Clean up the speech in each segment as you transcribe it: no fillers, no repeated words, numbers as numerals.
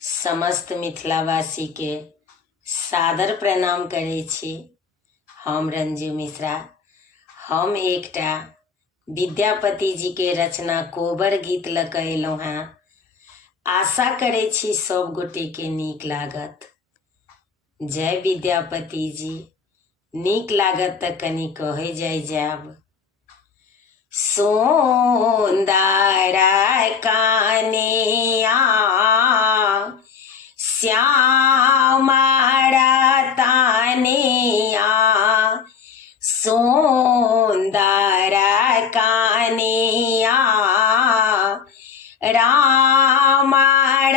समस्त मिथिलावासी के सादर प्रणाम करै छी। हम रंजू मिश्रा। हम एकटा विद्यापति जी के रचना कोबर गीत लऽ कऽ अयलहुँ हेँ। आशा करै छी सब गोटे के नीक लागत। जय विद्यापति जी। नीक लागत तऽ कनि कहै जायब। सुंदर कनिया श्यामर तनिया, सुंदर कनिया रामर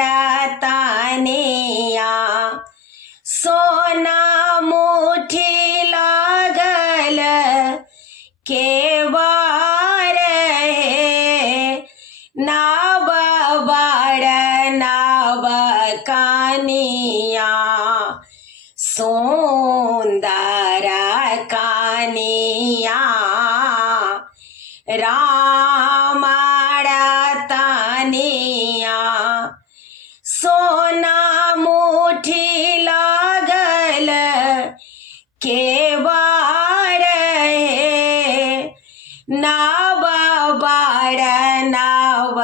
तनिया, सोना मुठी लागल केवार हे, नव बर नव कनिया, सुंदर कनिया रामर तनिया, सोना मुठी लागल केवार हे, नव बर नव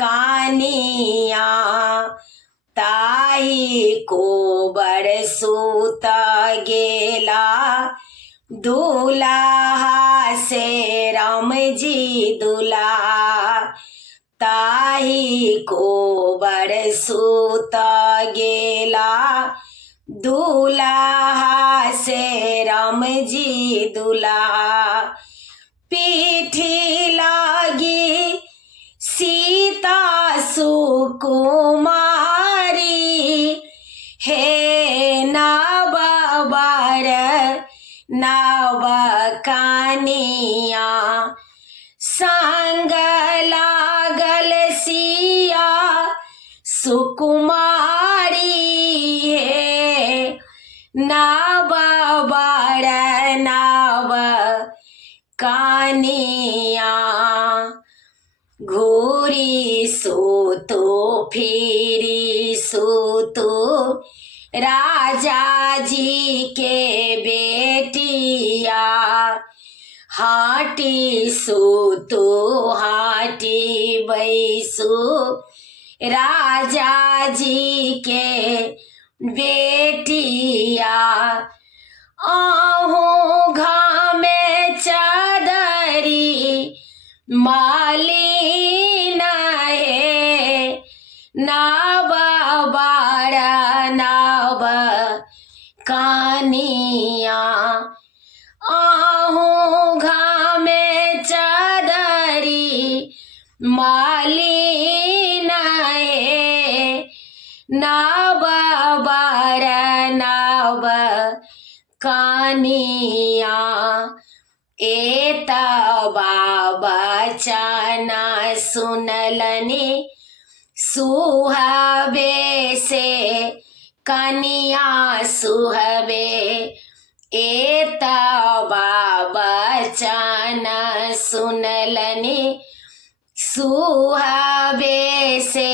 कनिया, ताही कोबर सूत गेला दुल्हा से राम जी दुल्हा, ताही कोबर सूत गेला दुल्हा से राम जी दुल्हा, पीठी लागी सीता सुकुमारी, हे नव बर नव कनिया, संग लागल सिया सुकुमारी, हे नव बर नव कनिया, घूरी सूतो फिरी सूतो राजा जी के बेटिया, हाटी सूतो हाटी बैसू राजा जी के बेटिया, आहू घामे चादरी मालिन हे, नव बर नव कनिया, आहू घामे चादरी मालिन हे, नव बर नव कनिया, एतबा बचन सुनलनि सुहबे से कनिया सुहबे, एतबा बचन सुनलनि सुहबे से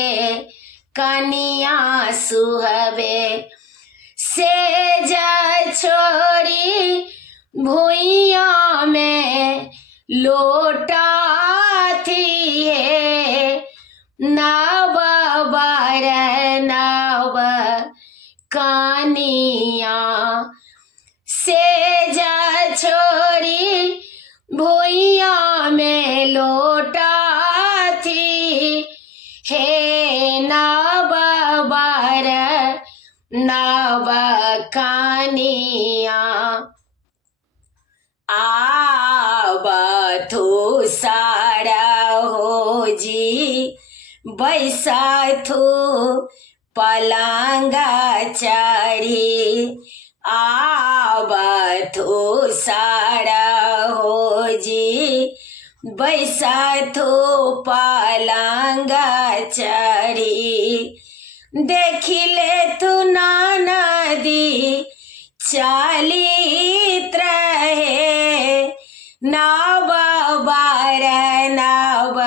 कनिया सुहबे, सेज छोड़ी भुइया में लोटा थी है, नव बर नव कनिया, सेज छोड़ी भुइया में लोटा थी, हे नव बर नव कनिया, आवथु सारा हो जी बैसथु पलंग चढ़ी, आवथु सारा हो जी बैसथु पलंग चढ़ी, देखिले तू नदी चलित रहे, नव बर नव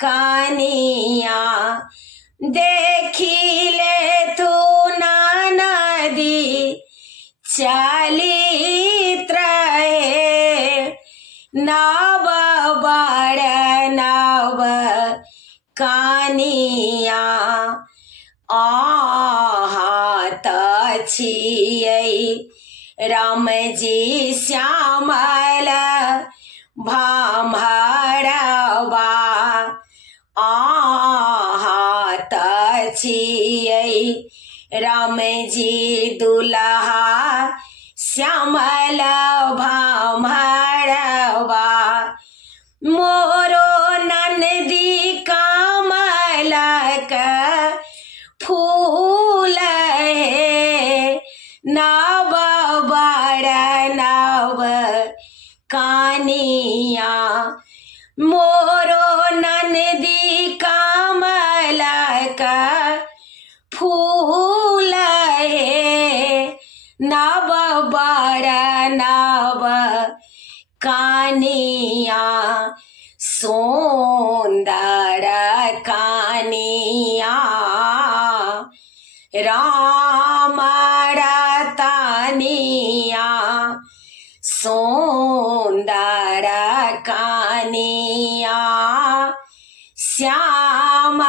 कनिया देखिले तू नदी चलित रहे नव बड़ नव कानिया आहत छियै राम जी श्यामल भामरवा आहत छियै राम जी दुल्हा श्यामल भामरवा मोरो नंदी कमलक फूल है नव बड़ नव कानिया मोरो नंदी कमलक फूल है नव बड़ नव कानिया सुंदर कानिया राम रतनिया सुंदर कानिया श्याम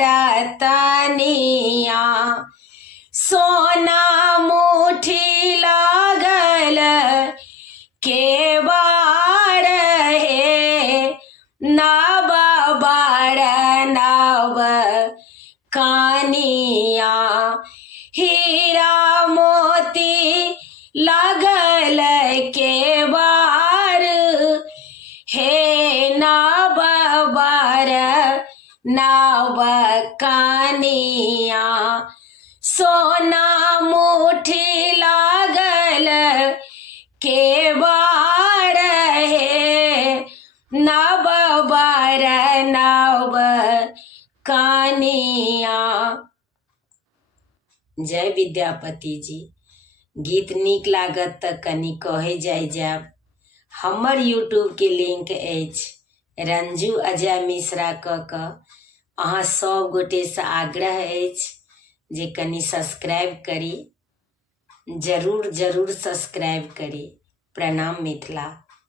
रतनिया सोना मुठी लागल केवाड़ है नव बड़ नव कानिया हीरा मोती लागल केवाड़ हे नव बड़ नव कानिया सोना मुठी लागल केवाड़ है नव बड़ नव कानिया। जय विद्यापति जी। गीत नीक लागत तऽ कनि कहे जायब। हमर यूट्यूब के लिंक अछि रंजू अजय मिश्रा कऽ अहाँ सब गोटे से आग्रह अछि जे कनि सब्सक्राइब करी, जरूर सब्सक्राइब करी। प्रणाम मिथिला।